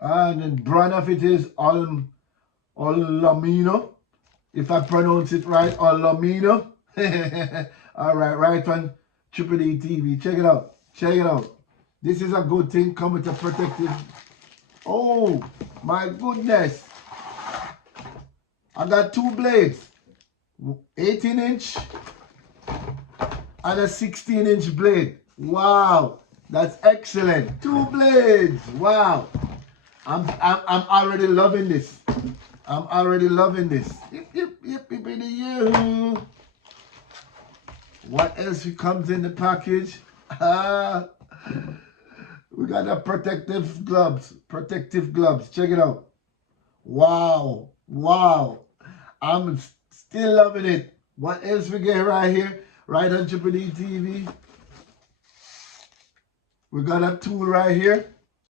And the brand of it is OLMLMO. If I pronounce it right, OLMLMO. All right, right on Triple D TV. Check it out. Check it out. This is a good thing. Come with a protective. Oh, my goodness. I got two blades. 18-inch and a 16-inch blade. Wow, that's excellent. Two blades. Wow. I'm already loving this. I'm already loving this. Yip, yip, yip, yip, yip, yip. What else comes in the package? We got the protective gloves. Protective gloves. Check it out. Wow. Wow. I'm still loving it. What else we get right here? Right on Triple D TV. We got a tool right here.